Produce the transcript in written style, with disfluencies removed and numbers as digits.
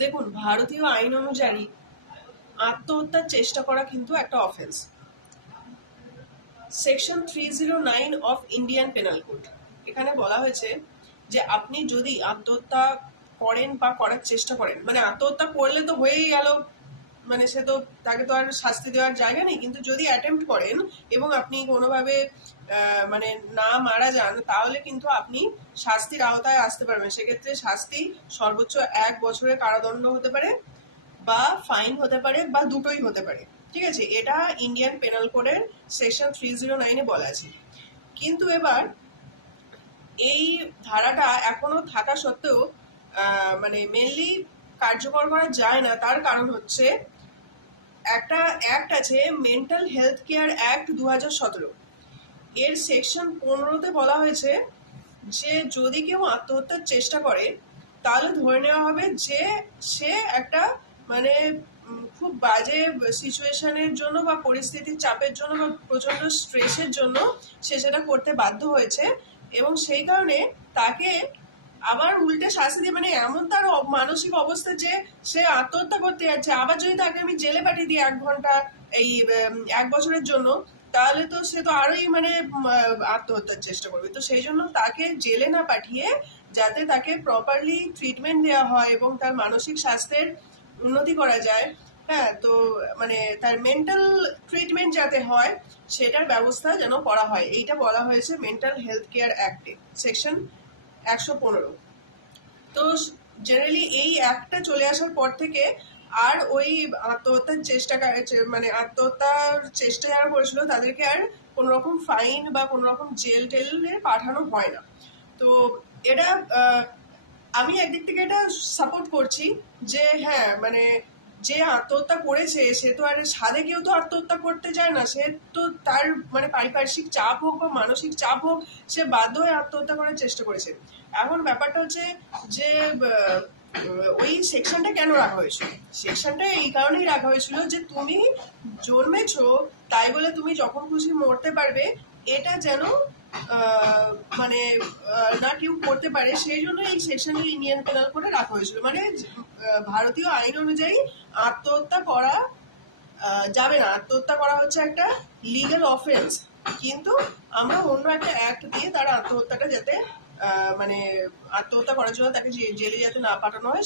দেখুন, ভারতীয় আইন অনুযায়ী আত্মহত্যার চেষ্টা করা কিন্তু একটা offence. Section 309 of Indian penal code, এখানে বলা হয়েছে যে আপনি যদি আত্মহত্যা করেন বা করার চেষ্টা করেন, মানে আত্মহত্যা করলে তো হয়েই গেল, মানে সে তো, তাকে তো আর শাস্তি দেওয়ার জায়গা নেই, কিন্তু যদি অ্যাটেম্প্ট করেন এবং আপনি কোনোভাবে মানে না মারা যান, তাহলে কিন্তু আপনি শাস্তির আওতায় আসতে পারবেন। সেক্ষেত্রে শাস্তি সর্বোচ্চ 1 বছরের কারাদণ্ড হতে পারে, বা ফাইন হতে পারে, বা দুটোই হতে পারে। ঠিক আছে, এটা ইন্ডিয়ান পেনাল কোডের সেকশন 309-এ বলা আছে। কিন্তু এবার এই ধারাটা এখনো থাকা সত্ত্বেও মানে মেনলি কার্যকর করা যায় না। তার কারণ হচ্ছে একটা অ্যাক্ট আছে, মেন্টাল হেলথ কেয়ার অ্যাক্ট 2017। এর সেকশন 15-তে বলা হয়েছে যে যদি কেউ আত্মহত্যার চেষ্টা করে, তাহলে ধরে নেওয়া হবে যে সে একটা মানে খুব বাজে সিচুয়েশনের জন্য বা পরিস্থিতির চাপের জন্য বা প্রচন্ড স্ট্রেসের জন্য সে সেটা করতে বাধ্য হয়েছে, এবং সেই কারণে তাকে আবার উল্টে শাস্তি দিয়ে, মানে এমন তার মানসিক অবস্থা যে সে আত্মহত্যা করতে যাচ্ছে, আবার যদি তাকে আমি জেলে পাঠিয়ে দিই 1 ঘন্টা এই 1 বছরের জন্য, তাহলে তো সে তো আরোই মানে আত্মহত্যার চেষ্টা করবে। তো সেই জন্য তাকে জেলে না পাঠিয়ে, যাতে তাকে প্রপারলি ট্রিটমেন্ট দেওয়া হয় এবং তার মানসিক স্বাস্থ্যের উন্নতি করা যায়, হ্যাঁ, তো মানে তার মেন্টাল ট্রিটমেন্ট যাতে হয় সেটার ব্যবস্থা যেন করা হয়, এইটা বলা হয়েছে মেন্টাল হেলথ কেয়ার অ্যাক্টে, সেকশন 115। তো জেনারেলি এই অ্যাক্টটা চলে আসার পর থেকে আর ওই আত্মহত্যার চেষ্টা, মানে আত্মহত্যার চেষ্টা যারা করেছিল তাদেরকে আর কোন রকম ফাইন বা কোন রকম জেল টেলে পাঠানো হয় না। তো এটা আমি একদিক থেকে এটা সাপোর্ট করছি যে হ্যাঁ, মানে যে আত্মহত্যা করেছে সে তো আর সাধে কেউ তো আত্মহত্যা করতে যায় না, সে তো তার মানে পারিপার্শ্বিক চাপ হোক বা মানসিক চাপ হোক, সে বাধ্য হয়ে আত্মহত্যা করার চেষ্টা করেছে। এখন ব্যাপারটা হচ্ছে যে ওই সেকশনটা কেন রাখা হয়েছিল? সেকশনটা এই কারণেই রাখা হয়েছিল যে তুমি জন্মেছো, তাই বলে তুমি যখন খুশি মরতে পারবে, এটা যেন মানে না কেউ করতে পারে, সেই জন্য এই সেকশনে ইন্ডিয়ান পেনাল কোডে রাখা হয়েছিল। মানে ভারতীয় আইন অনুযায়ী আত্মহত্যা করা যাবে না, আত্মহত্যা করা হচ্ছে একটা লিগ্যাল অফেন্স। কিন্তু আমরা অন্য একটা অ্যাক্ট দিয়ে তার আত্মহত্যাটা যাতে মানে আত্মহত্যা করার জন্য তাকে জেলে যাতে না পাঠানো হয়